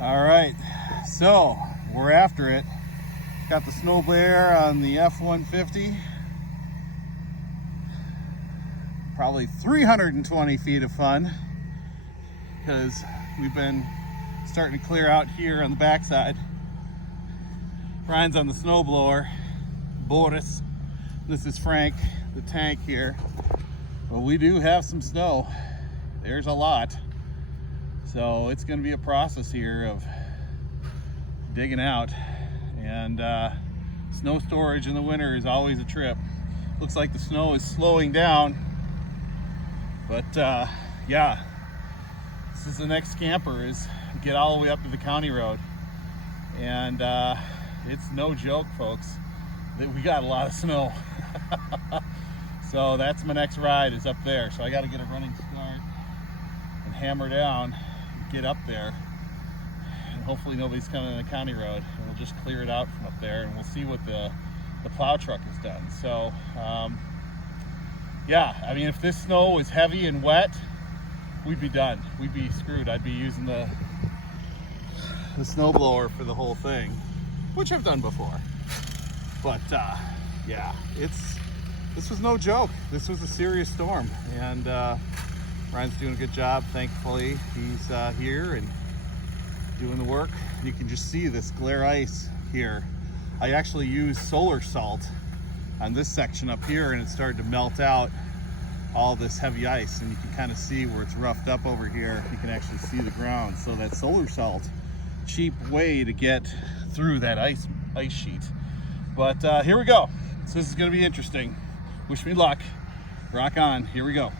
All right, so we're after it. Got the snow bear on the F-150. Probably 320 feet of fun because we've been starting to clear out here on the backside. Ryan's on the snowblower, Boris. This is Frank, the tank here. But we do have some snow. There's a lot. So it's going to be a process here of digging out. And snow storage in the winter is always a trip. Looks like the snow is slowing down. But yeah, this is the next camper, is get all the way up to the county road. And it's no joke, folks, that we got a lot of snow. So that's my next ride, is up there. So I got to get a running start and hammer down and get up there. And hopefully nobody's coming on the county road. And we'll just clear it out from up there, and we'll see what the plow truck has done. So yeah, I mean, if this snow was heavy and wet, we'd be done. We'd be screwed. I'd be using the snowblower for the whole thing, which I've done before. But yeah, this was no joke. This was a serious storm, and Ryan's doing a good job. Thankfully, he's here and doing the work. You can just see this glare ice here. I actually used solar salt on this section up here, and it started to melt out all this heavy ice, and you can kind of see where it's roughed up over here. You can actually see the ground. So that solar salt, cheap way to get through that ice sheet. But here we go. So this is going to be interesting. Wish me luck. Rock on. Here we go.